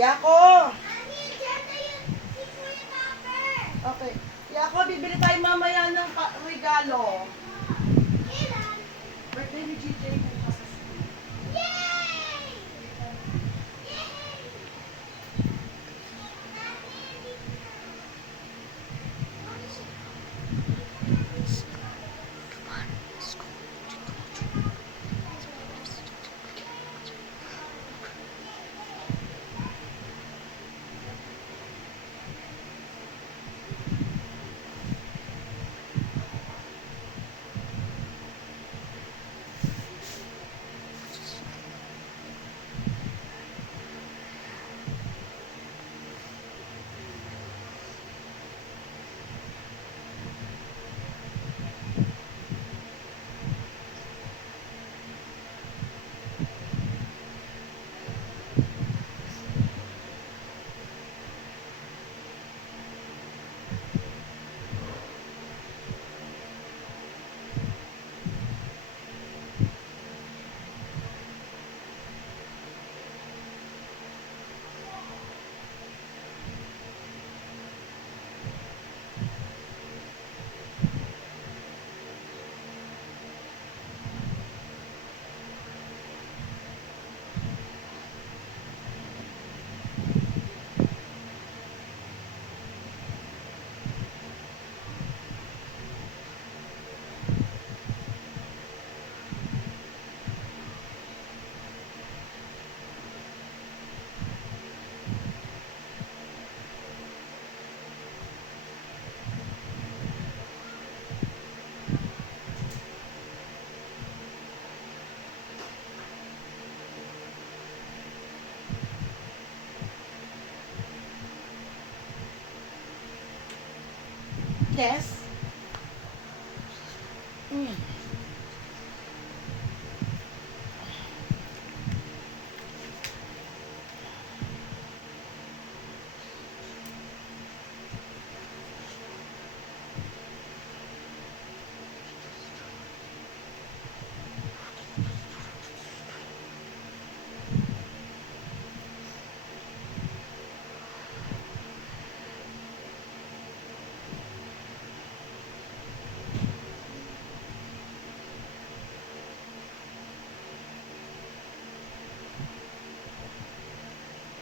Yako! Okay. Yako, bibili tayo mamaya ng regalo. Birthday ni GJ bukas sa school. Yes?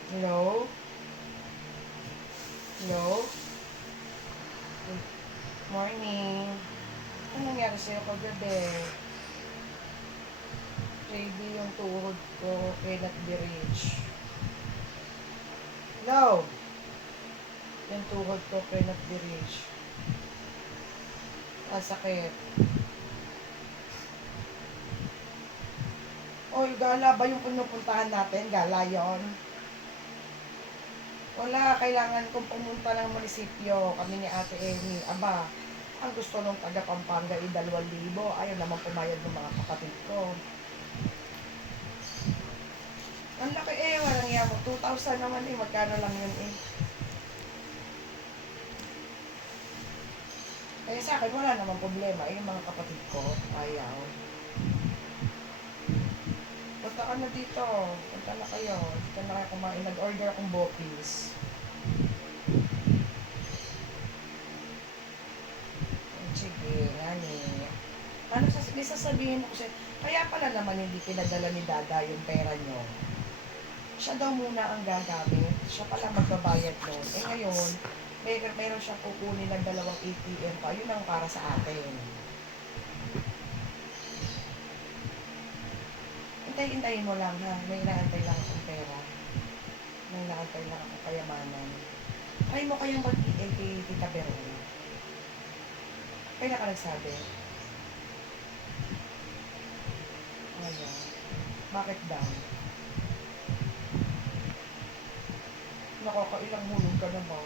Hello? Hello? Good morning. Ano nangyari sa'yo kagabi? JD yung tuhod ko, cannot be reached. Hello? Yung tuhod ko, cannot be reached. Sakit. Oy, gala ba yung pinupuntahan natin? Gala yon. Wala, kailangan kong pumunta ng munisipyo, kami ni Ate Amy. Aba, ang gusto nung taga Pampanga ay 2,000. Ayaw naman pumayag ng mga kapatid ko. Ang laki walang yamo. 2,000 naman magkano lang yun Kaya sa akin, wala namang problema. Yung mga kapatid ko, ayaw. Punta ka na dito. Punta na kayo. Dito na kayo kumain. Nag-order akong bopis. Sige, ngani. Ano sasabihin mo kasi, kaya pala naman hindi pinadala ni Dada yung pera nyo. Siya daw muna ang gagamit. Siya pala magbabayad nun. Ngayon, meron siyang kukunin ng 2 ATM pa. Yun ang para sa atin. Hintayin mo lang ha. May inaantay lang akong pera. May inaantay lang akong kayamanan. Try mo kayang mag-kay Tita Veron. Kaya ka nagsabi? Ayan. Bakit daw? Nakakailang hulog ka na ba?